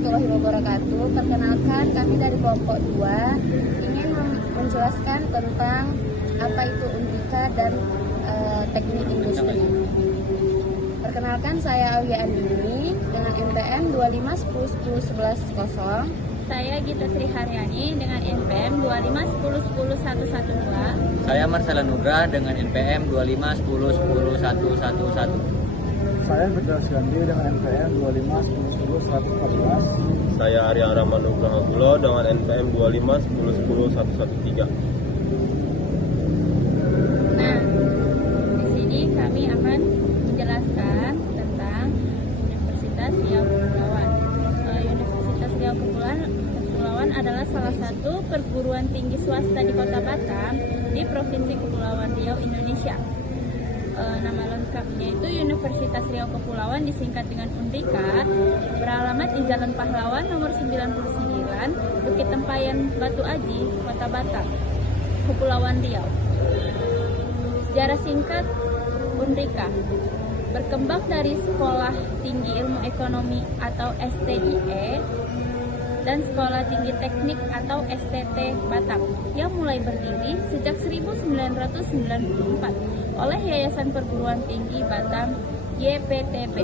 warahmatullahi wabarakatuh. Perkenalkan, kami dari kelompok 2 ingin menjelaskan tentang apa itu Unbika dan teknik industri. Perkenalkan, saya Aulia Andini dengan NPM 25101110. Saya Gita Triharyani dengan NPM 25101112. Saya Marcella Nugra dengan NPM 25101111. Saya Firdaus Gandhi dengan NPM 25101114. Saya Arya Rahman Nugraha Gulo dengan NPM 25101113. Nah, di sini kami akan menjelaskan tentang Universitas Riau Kepulauan. Universitas Riau Kepulauan adalah salah satu perguruan tinggi swasta di Kota Batam di Provinsi Kepulauan Riau, Indonesia. Nama lengkapnya itu Universitas Riau Kepulauan, disingkat dengan Unrika, beralamat di Jalan Pahlawan nomor 99, Bukit Tempayan, Batu Aji, Kota Batam, Kepulauan Riau. Sejarah singkat Unrika berkembang dari Sekolah Tinggi Ilmu Ekonomi atau STIE dan Sekolah Tinggi Teknik atau STT Batam yang mulai berdiri sejak 1994 oleh Yayasan Perguruan Tinggi Batam YPTB.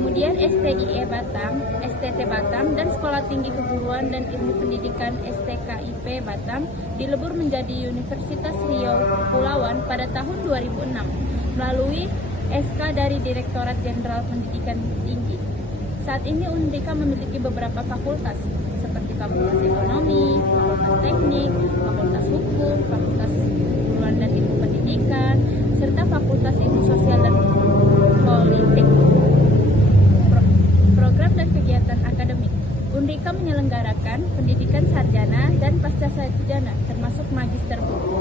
Kemudian STIE Batam, STT Batam, dan Sekolah Tinggi Keguruan dan Ilmu Pendidikan STKIP Batam dilebur menjadi Universitas Riau Kepulauan pada tahun 2006 melalui SK dari Direktorat Jenderal Pendidikan Tinggi. Saat ini Unrika memiliki beberapa fakultas seperti Fakultas Ekonomi, Fakultas Teknik, Fakultas Hukum, Fakultas Keguruan dan Ilmu Pendidikan, serta Fakultas Ilmu Sosial dan Politik. Program dan kegiatan akademik. Unrika menyelenggarakan pendidikan sarjana dan pasca sarjana termasuk magister buku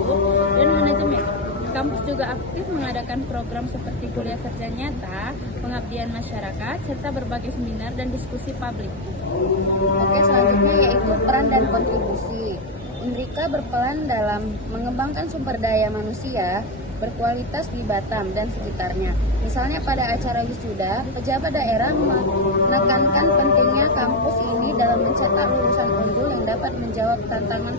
dan manajemen. Kampus juga aktif mengadakan program seperti kuliah kerja nyata, pengabdian masyarakat, serta berbagai seminar dan diskusi publik. Oke, selanjutnya yaitu peran dan kontribusi. Unrika berperan dalam mengembangkan sumber daya manusia berkualitas di Batam dan sekitarnya. Misalnya pada acara wisuda, pejabat daerah menekankan pentingnya kampus ini dalam mencetak lulusan unggul yang dapat menjawab tantangan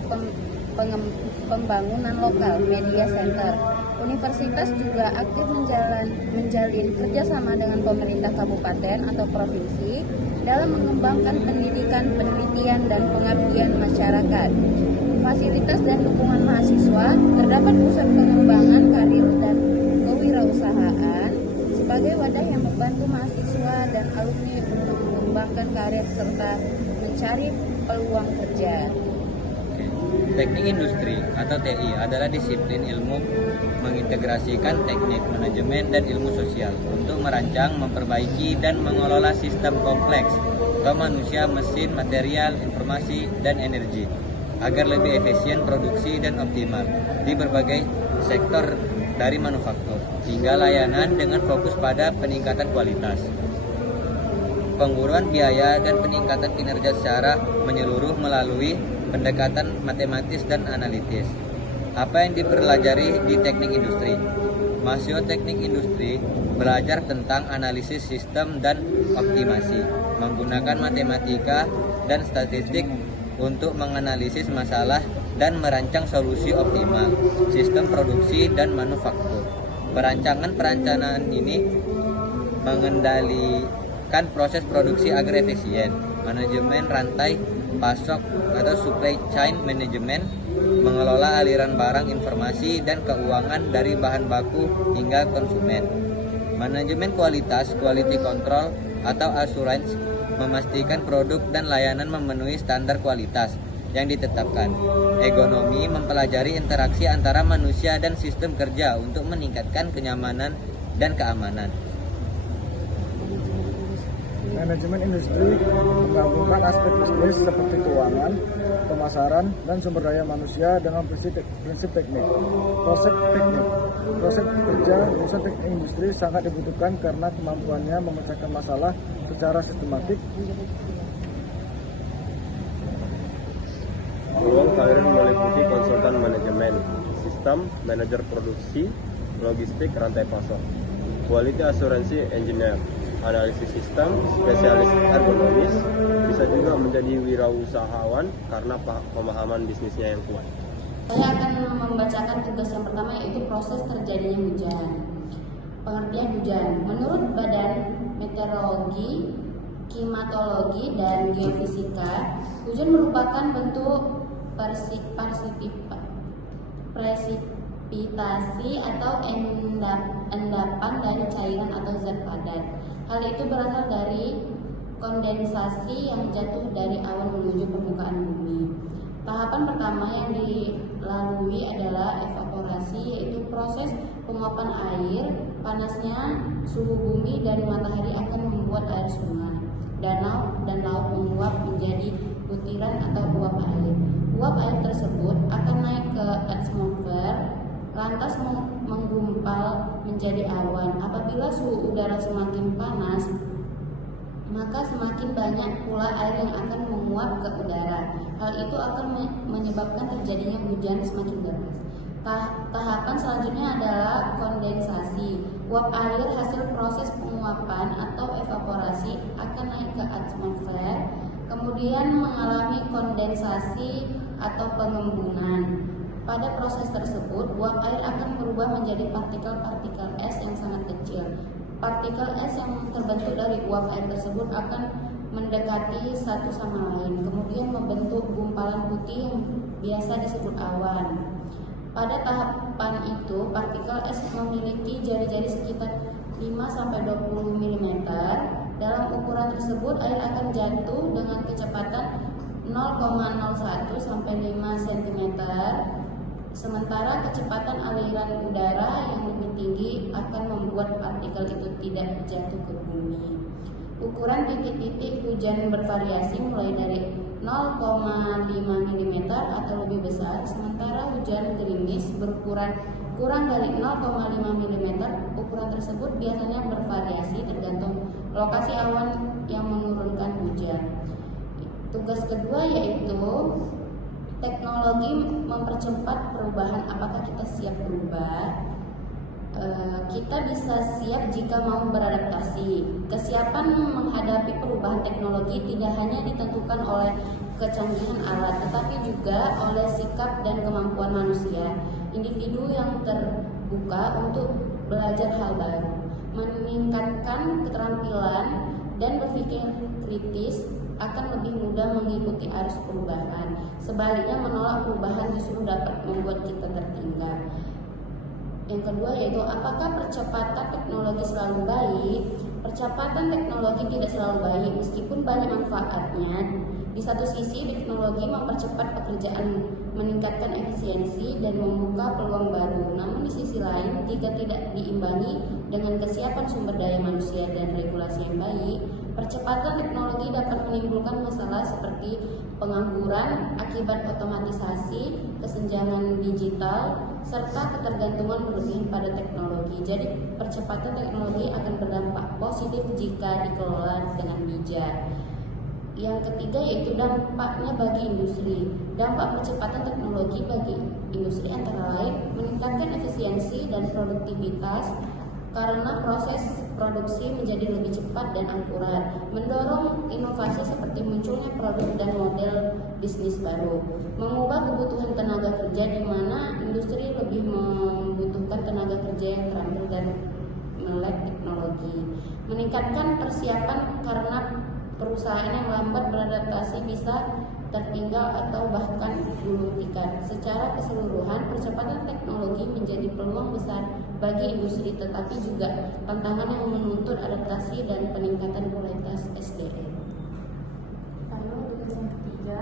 pembangunan lokal, media center. Universitas juga aktif menjalin kerjasama dengan pemerintah kabupaten atau provinsi dalam mengembangkan pendidikan, penelitian, dan pengabdian masyarakat. Fasilitas dan dukungan mahasiswa, terdapat pusat pengembangan karir dan kewirausahaan sebagai wadah yang membantu mahasiswa dan alumni untuk mengembangkan karir serta mencari peluang kerja. Teknik industri atau TI adalah disiplin ilmu mengintegrasikan teknik, manajemen, dan ilmu sosial untuk merancang, memperbaiki, dan mengelola sistem kompleks atau manusia, mesin, material, informasi, dan energi agar lebih efisien produksi dan optimal di berbagai sektor dari manufaktur hingga layanan dengan fokus pada peningkatan kualitas, pengurangan biaya, dan peningkatan kinerja secara menyeluruh melalui pendekatan matematis dan analitis. Apa yang dipelajari di teknik industri? Mahasiswa teknik industri belajar tentang analisis sistem dan optimasi, menggunakan matematika dan statistik untuk menganalisis masalah dan merancang solusi optimal sistem produksi dan manufaktur. Perancangan ini mengendalikan proses produksi agar efisien, manajemen rantai pasok atau supply chain management, mengelola aliran barang, informasi, dan keuangan dari bahan baku hingga konsumen. Manajemen kualitas, quality control atau assurance, memastikan produk dan layanan memenuhi standar kualitas yang ditetapkan. Ekonomi mempelajari interaksi antara manusia dan sistem kerja untuk meningkatkan kenyamanan dan keamanan. Manajemen industri menggabungkan aspek bisnis seperti keuangan, pemasaran, dan sumber daya manusia dengan prinsip teknik. Proses kerja lulusan teknik industri sangat dibutuhkan karena kemampuannya memecahkan masalah secara sistematik. Peluang karir meliputi konsultan manajemen, sistem, manajer produksi, logistik, rantai pasok, quality assurance engineer, analisis sistem, spesialis ergonomis, bisa juga menjadi wirausahawan karena pemahaman bisnisnya yang kuat. Saya akan membacakan tugas yang pertama, yaitu proses terjadinya hujan. Pengertian hujan. Menurut Badan Meteorologi, Klimatologi, dan Geofisika, hujan merupakan bentuk presipitasi atau endapan dari cairan atau zat padat. Hal itu berasal dari kondensasi yang jatuh dari awan menuju permukaan bumi. Tahapan pertama yang dilalui adalah evaporasi, yaitu proses penguapan air. Panasnya suhu bumi dari matahari akan membuat air sungai, danau, dan laut menguap menjadi butiran atau uap air. Uap air tersebut akan naik ke atmosfer, lantas menggumpal menjadi awan. Apabila suhu udara semakin panas, maka semakin banyak pula air yang akan menguap ke udara. Hal itu akan menyebabkan terjadinya hujan semakin deras. Tahapan selanjutnya adalah kondensasi. Uap air hasil proses penguapan atau evaporasi akan naik ke atmosfer, kemudian mengalami kondensasi atau pengembunan. Pada proses tersebut, uap air akan berubah menjadi partikel-partikel es yang sangat kecil. Partikel es yang terbentuk dari uap air tersebut akan mendekati satu sama lain, kemudian membentuk gumpalan putih yang biasa disebut awan. Pada tahapan itu, partikel es memiliki jari-jari sekitar 5-20 mm. Dalam ukuran tersebut, air akan jatuh dengan kecepatan 0,01 sampai 5 cm. Sementara kecepatan aliran udara yang lebih tinggi akan membuat partikel itu tidak jatuh ke bumi. Ukuran titik-titik hujan bervariasi mulai dari 0,5 mm atau lebih besar, sementara hujan gerimis berukuran kurang dari 0,5 mm. Ukuran tersebut biasanya bervariasi tergantung lokasi awan yang menurunkan hujan. Tugas kedua yaitu teknologi mempercepat perubahan. Apakah kita siap berubah? Kita bisa siap jika mau beradaptasi. Kesiapan menghadapi perubahan teknologi tidak hanya ditentukan oleh kecanggihan alat, tetapi juga oleh sikap dan kemampuan manusia. Individu yang terbuka untuk belajar hal baru, meningkatkan keterampilan dan berpikir kritis akan lebih mudah mengikuti arus perubahan. Sebaliknya, menolak perubahan justru dapat membuat kita tertinggal. Yang kedua yaitu, apakah percepatan teknologi selalu baik? Percepatan teknologi tidak selalu baik, meskipun banyak manfaatnya. Di satu sisi, teknologi mempercepat pekerjaan, meningkatkan efisiensi, dan membuka peluang baru. Namun di sisi lain, jika tidak diimbangi dengan kesiapan sumber daya manusia dan regulasi yang baik, percepatan teknologi dapat menimbulkan masalah seperti pengangguran akibat otomatisasi, kesenjangan digital, serta ketergantungan berlebihan pada teknologi. Jadi, percepatan teknologi akan berdampak positif jika dikelola dengan bijak. Yang ketiga yaitu dampaknya bagi industri. Dampak percepatan teknologi bagi industri antara lain meningkatkan efisiensi dan produktivitas karena proses produksi menjadi lebih cepat dan akurat, mendorong inovasi seperti munculnya produk dan model bisnis baru, mengubah kebutuhan tenaga kerja di mana industri lebih membutuhkan tenaga kerja yang terampil dan melek teknologi, meningkatkan persiapan karena perusahaan yang lambat beradaptasi bisa tertinggal atau bahkan gulung tikar. Secara keseluruhan, percepatan teknologi menjadi peluang besar bagi industri, tetapi juga tantangan yang menuntut adaptasi dan peningkatan kualitas SDM. Lalu tugas yang ketiga,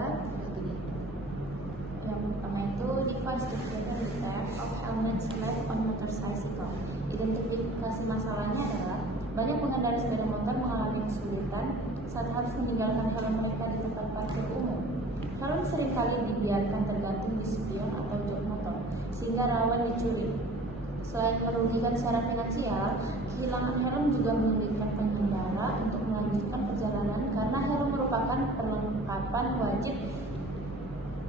yang pertama itu device together repair of helmet slack on motorcycle. Identifikasi masalahnya adalah banyak pengendara sepeda motor mengalami kesulitan saat harus meninggalkan helm mereka di tempat parkir umum. Helm seringkali dibiarkan tergantung di spion atau jok motor, sehingga rawan dicuri. Selain merugikan secara finansial, kehilangan helm juga menyulitkan pengendara untuk melanjutkan perjalanan karena helm merupakan perlengkapan wajib.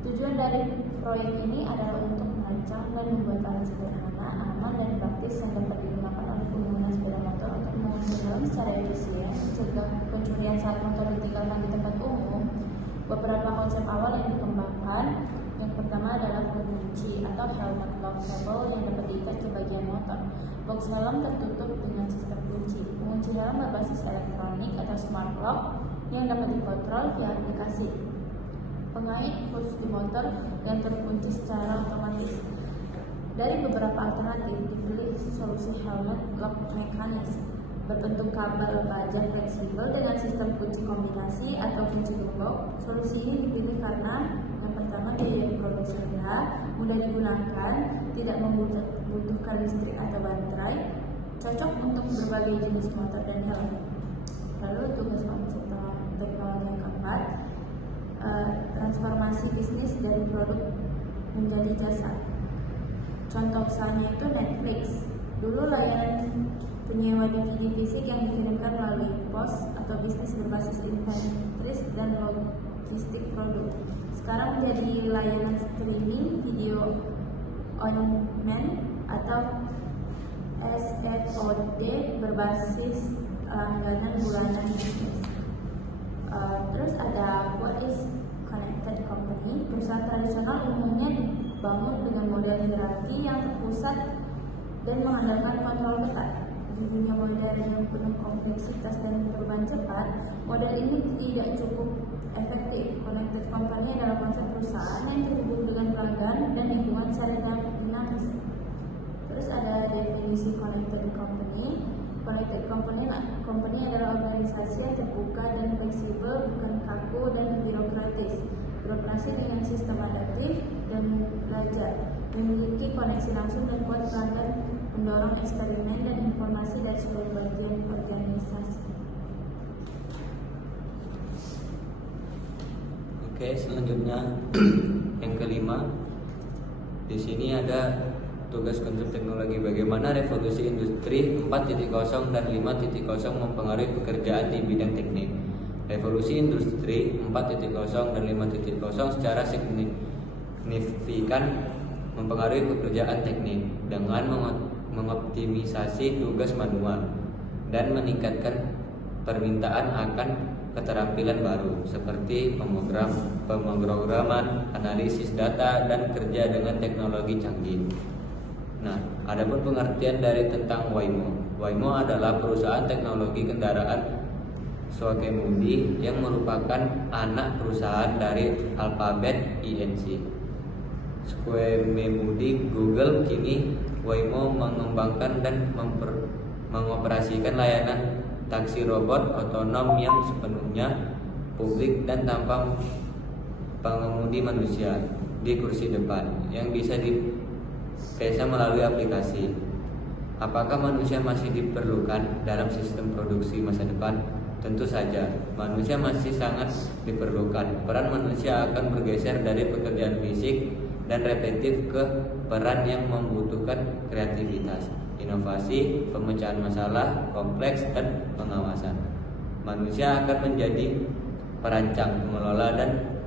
Tujuan dari proyek ini adalah untuk merancang dan membuat alat sederhana, aman, dan praktis yang dapat digunakan oleh pengguna sepeda motor untuk menggunakan helm secara efisien, mencegah pencurian saat motor ditinggalkan di tempat umum, beberapa konsep awal yang dikembangkan. Yang pertama adalah pengunci atau helmet lock cable yang dapat diikat ke bagian motor. Box helm tertutup dengan sistem kunci. Pengunci helm berbasis elektronik atau smart lock yang dapat dikontrol via aplikasi. Pengait khusus di motor yang terkunci secara otomatis. Dari beberapa alternatif dipilih solusi helmet lock mekanis berbentuk kabel baja fleksibel dengan sistem kunci kombinasi atau kunci gembok. Solusi ini dipilih karena yang pertama biaya produksi rendah, mudah digunakan, tidak membutuhkan listrik atau baterai, cocok untuk berbagai jenis motor dan helm. Lalu tugas konsep teknologi yang keempat, transformasi bisnis dari produk menjadi jasa. Contoh misalnya itu Netflix. Dulu layanan penyewa DVD fisik yang dikirimkan melalui pos atau bisnis berbasis inventories dan logistik produk. Sekarang menjadi layanan streaming video on demand atau SVOD berbasis langganan bulanan bisnis. Terus ada what is connected company. Perusahaan tradisional umumnya dibangun dengan model hierarki yang terpusat dan mengandalkan kontrol ketat. Di dunia modern yang penuh kompleksitas dan perubahan cepat, model ini tidak cukup efektif. Connected company adalah konsep perusahaan yang terhubung dengan pelanggan dan lingkungan secara dinamis. Terus ada definisi connected company. Connected company adalah organisasi yang terbuka dan fleksibel, bukan kaku dan birokratis. Beroperasi dengan sistem adaptif dan belajar, memiliki koneksi langsung dan kuat pelanggan, mendorong eksperimen dan informasi dari seluruh bagian organisasi. Oke, selanjutnya yang kelima. Di sini ada tugas konsep teknologi, bagaimana revolusi industri 4.0 dan 5.0 mempengaruhi pekerjaan di bidang teknik. Revolusi industri 4.0 dan 5.0 secara signifikan mempengaruhi pekerjaan teknik dengan mengoptimisasi tugas manual dan meningkatkan permintaan akan keterampilan baru seperti pemrograman, analisis data, dan kerja dengan teknologi canggih. Nah, adapun pengertian dari tentang Waymo. Waymo adalah perusahaan teknologi kendaraan Swakemudi yang merupakan anak perusahaan dari Alphabet Inc. Swakemudi Google. Kini Waymo mengembangkan dan mengoperasikan layanan taksi robot otonom yang sepenuhnya publik dan tanpa pengemudi manusia di kursi depan yang bisa melalui aplikasi. Apakah manusia masih diperlukan dalam sistem produksi masa depan? Tentu saja, manusia masih sangat diperlukan. Peran manusia akan bergeser dari pekerjaan fisik dan repetitif ke peran yang membutuhkan kreativitas, inovasi, pemecahan masalah kompleks, dan pengawasan. Manusia akan menjadi perancang, pengelola, dan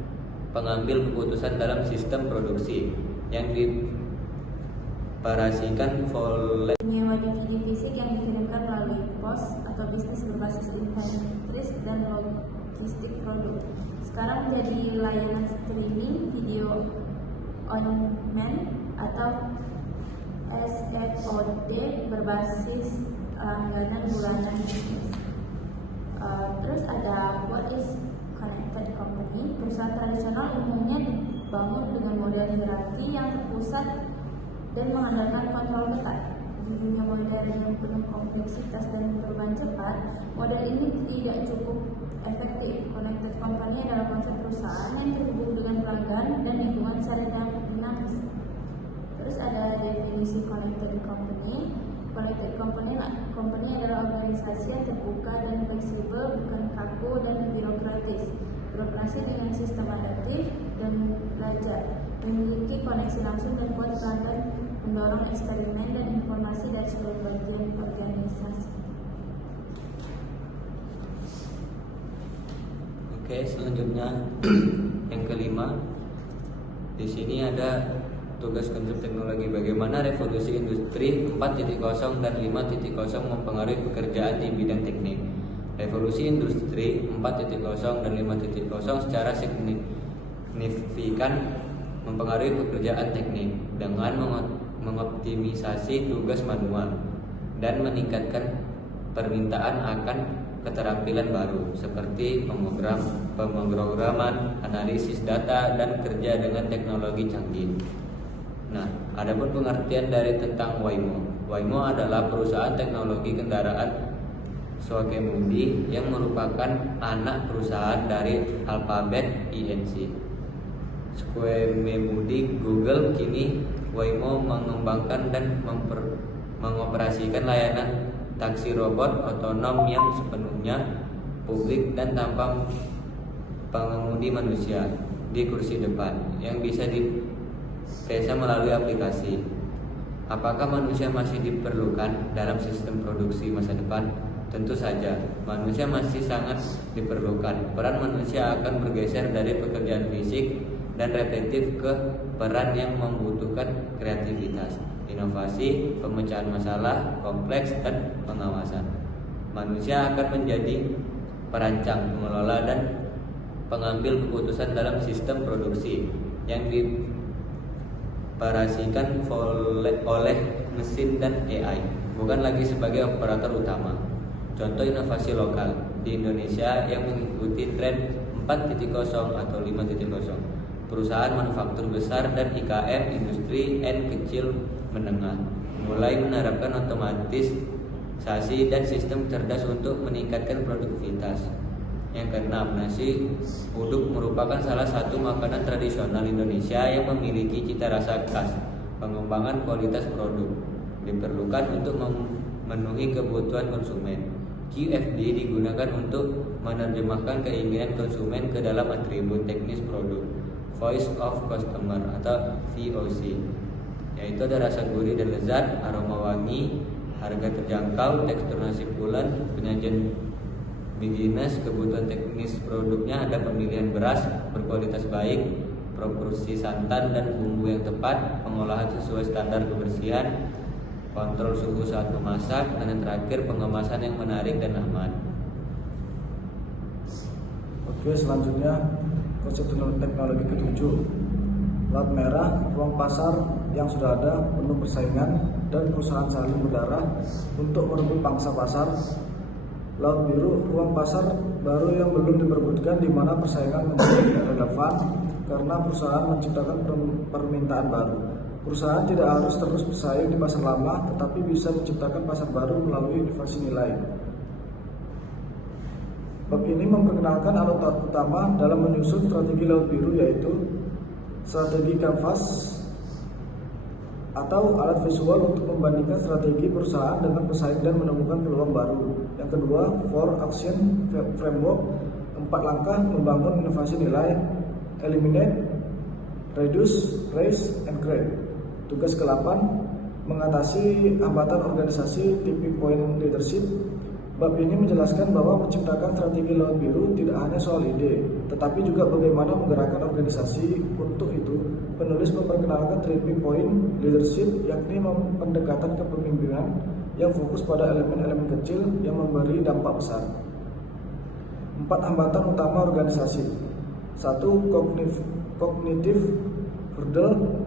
pengambil keputusan dalam sistem produksi yang dioperasikan oleh penyewa DVD fisik yang dikirimkan melalui pos atau bisnis berbasis inventories dan logistik produk. Sekarang menjadi layanan streaming video on demand atau SVOD berbasis langganan bulanan bisnis. Terus ada what is connected company. Perusahaan tradisional umumnya dibangun dengan model hierarki yang terpusat dan mengandalkan kontrol ketat. Di dunia modern yang penuh kompleksitas dan perubahan cepat, model ini tidak cukup efektif. Connected company adalah konsep perusahaan yang terhubung dengan pelanggan dan lingkungan secara dinamis. Terus ada definisi connected company. Connected company adalah organisasi yang terbuka dan fleksibel, bukan kaku dan birokratis. Beroperasi dengan sistem adaptif dan belajar, memiliki koneksi langsung dan kuat pelanggan, mendorong eksperimen dan informasi dari seluruh bagian organisasi. Oke, selanjutnya yang kelima. Di sini ada tugas konsep teknologi. Bagaimana revolusi industri 4.0 dan 5.0 mempengaruhi pekerjaan di bidang teknik. Revolusi industri 4.0 dan 5.0 secara signifikan mempengaruhi pekerjaan teknik dengan mengoptimisasi tugas manual dan meningkatkan permintaan akan keterampilan baru seperti pemrograman, analisis data, dan kerja dengan teknologi canggih. Nah, adapun pengertian dari tentang Waymo. Waymo adalah perusahaan teknologi kendaraan Swakemudi yang merupakan anak perusahaan dari Alphabet Inc. Swakemudi Google. Kini Waymo mengembangkan dan mengoperasikan layanan taksi robot otonom yang sepenuhnya publik dan tanpa pengemudi manusia di kursi depan yang bisa diperiksa melalui aplikasi. Apakah manusia masih diperlukan dalam sistem produksi masa depan? Tentu saja, manusia masih sangat diperlukan. Peran manusia akan bergeser dari pekerjaan fisik dan repetitif ke peran yang membutuhkan kreativitas, inovasi, pemecahan masalah kompleks, dan pengawasan. Manusia akan menjadi perancang, pengelola, dan pengambil keputusan dalam sistem produksi yang dioperasikan oleh mesin dan AI, bukan lagi sebagai operator utama. Contoh inovasi lokal di Indonesia yang mengikuti tren 4.0 atau 5.0. Perusahaan manufaktur besar dan IKM industri N kecil menengah mulai menerapkan otomatisasi dan sistem cerdas untuk meningkatkan produktivitas. Yang keenam, nasi uduk merupakan salah satu makanan tradisional Indonesia yang memiliki cita rasa khas. Pengembangan kualitas produk diperlukan untuk memenuhi kebutuhan konsumen. QFD digunakan untuk menerjemahkan keinginan konsumen ke dalam atribut teknis produk, Voice of Customer atau VOC, yaitu ada rasa gurih dan lezat, aroma wangi, harga terjangkau, tekstur nasi pulen, penyajian beginners. Kebutuhan teknis produknya ada pemilihan beras berkualitas baik, proporsi santan dan bumbu yang tepat, pengolahan sesuai standar kebersihan, kontrol suhu saat memasak, dan yang terakhir pengemasan yang menarik dan aman. Oke, selanjutnya konsep teknologi ketujuh. Laut merah, ruang pasar yang sudah ada, penuh persaingan, dan perusahaan saling berdarah untuk merebut pangsa pasar. Laut biru, ruang pasar baru yang belum diperebutkan, di mana persaingan menjadi tidak relevan karena perusahaan menciptakan permintaan baru. Perusahaan tidak harus terus bersaing di pasar lama, tetapi bisa menciptakan pasar baru melalui inovasi nilai. Bab ini memperkenalkan alat utama dalam menyusun strategi laut biru, yaitu strategi canvas atau alat visual untuk membandingkan strategi perusahaan dengan pesaing dan menemukan peluang baru. Yang kedua, 4 Action Framework, 4 langkah membangun inovasi nilai: eliminate, reduce, raise, and create. Tugas ke-8, mengatasi hambatan organisasi, tipping point leadership. Bab ini menjelaskan bahwa menciptakan strategi laut biru tidak hanya soal ide, tetapi juga bagaimana menggerakkan organisasi. Untuk itu, penulis memperkenalkan tipping point leadership, yakni pendekatan kepemimpinan yang fokus pada elemen-elemen kecil yang memberi dampak besar. 4 hambatan utama organisasi. 1. Cognitive hurdle.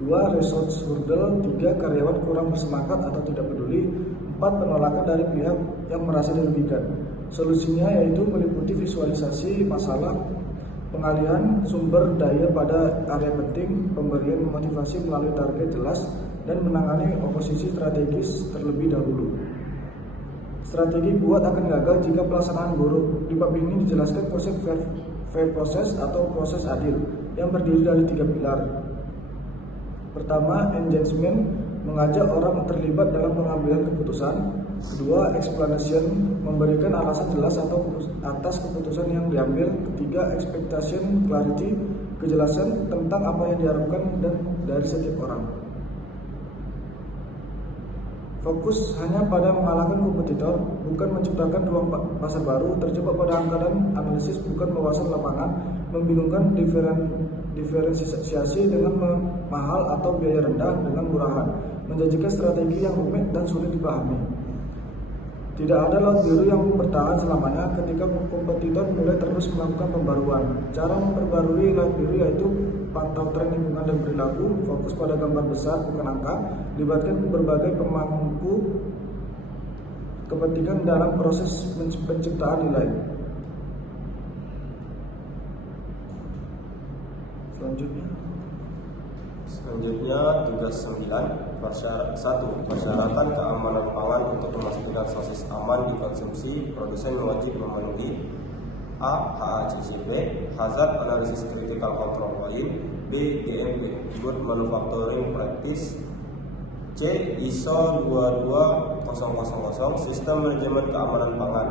2. Resource hurdle. 3. Karyawan kurang bersemangat atau tidak peduli. 4. Penolakan dari pihak yang merasa dirugikan. Solusinya yaitu meliputi visualisasi masalah, pengalihan sumber daya pada area penting, pemberian motivasi melalui target jelas, dan menangani oposisi strategis terlebih dahulu. Strategi kuat akan gagal jika pelaksanaan buruk. Di bab ini dijelaskan konsep fair process atau proses adil yang berdiri dari 3 pilar. Pertama, engagement, mengajak orang terlibat dalam pengambilan keputusan. Kedua, explanation, memberikan alasan jelas atas keputusan yang diambil. Ketiga, expectation, clarity, kejelasan tentang apa yang diharapkan dan dari setiap orang. Fokus hanya pada mengalahkan kompetitor, bukan menciptakan ruang pasar baru. Terjebak pada angka dan analisis, bukan wawasan lapangan. Membingungkan mendiferensiasi dengan mahal atau biaya rendah dengan murahan, menjanjikan strategi yang rumit dan sulit dipahami. Tidak ada laut biru yang bertahan selamanya ketika kompetitor mulai terus melakukan pembaruan. Cara memperbarui laut biru yaitu pantau tren lingkungan dan perilaku, fokus pada gambar besar bukan angka, libatkan berbagai pemangku kepentingan dalam proses penciptaan nilai. Selanjutnya tugas 9. 1. Persyaratan keamanan pangan untuk memastikan sosis aman dikonsumsi, produsen wajib memenuhi A. HACCP, Hazard Analysis Critical Control Point, B. GMP, Good Manufacturing Practice, C. ISO 22000, Sistem Manajemen Keamanan Pangan,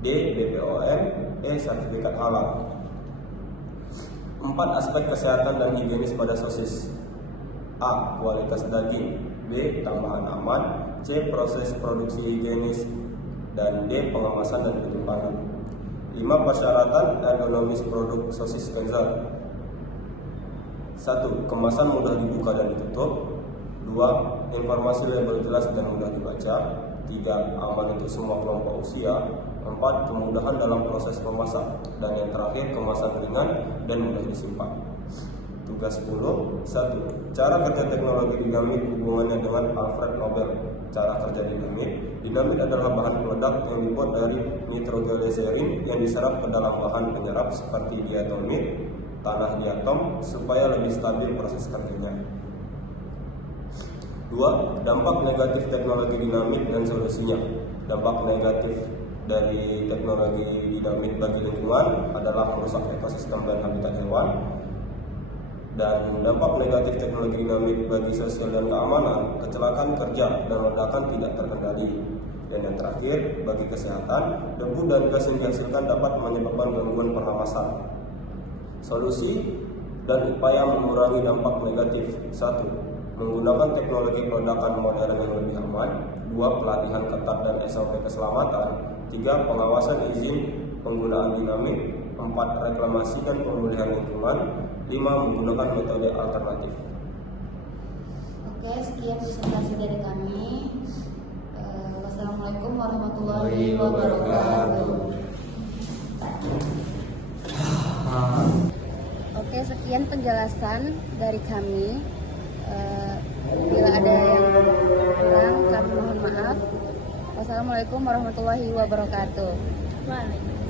D. BPOM, E. Sertifikat halal. 4. Aspek kesehatan dan higienis pada sosis. A. Kualitas daging, B. Tambahan aman, C. Proses produksi higienis, dan D. Pengemasan dan penyimpanan. 5. Persyaratan ergonomis produk sosis Kaiser. 1. Kemasan mudah dibuka dan ditutup. 2. Informasi label jelas dan mudah dibaca. 3. Aman untuk semua kelompok usia. 4. Kemudahan dalam proses memasak. Dan yang terakhir, kemasan ringan dan mudah disimpan. Tugas 10. 1. Cara kerja teknologi dinamit hubungannya dengan Alfred Nobel. Cara kerja dinamit. Dinamit adalah bahan peledak yang dibuat dari nitroglycerin yang diserap ke dalam bahan penyerap seperti diatomit, tanah diatom, supaya lebih stabil proses kerjanya. 2. Dampak negatif teknologi dinamit dan solusinya. Dampak negatif dari teknologi dinamit bagi lingkungan adalah merusak ekosistem dan habitat hewan. Dan dampak negatif teknologi dinamit bagi sosial dan keamanan, kecelakaan kerja dan ledakan tidak terkendali. Dan yang terakhir, bagi kesehatan, debu dan gas yang dihasilkan dapat menyebabkan gangguan pernapasan. Solusi dan upaya mengurangi dampak negatif. 1. Menggunakan teknologi peledakan modern yang lebih aman. 2. Pelatihan ketat dan SOP keselamatan. 3. Pengawasan izin penggunaan dinamit. 4. Reklamasi dan pemulihan lingkungan. 5. Menggunakan metode alternatif. Oke, sekian presentasi dari kami. Wassalamualaikum warahmatullahi wabarakatuh. Oke, sekian penjelasan dari kami. Bila ada yang kurang, kami mohon maaf. Wassalamualaikum warahmatullahi wabarakatuh. Waalaikumsalam.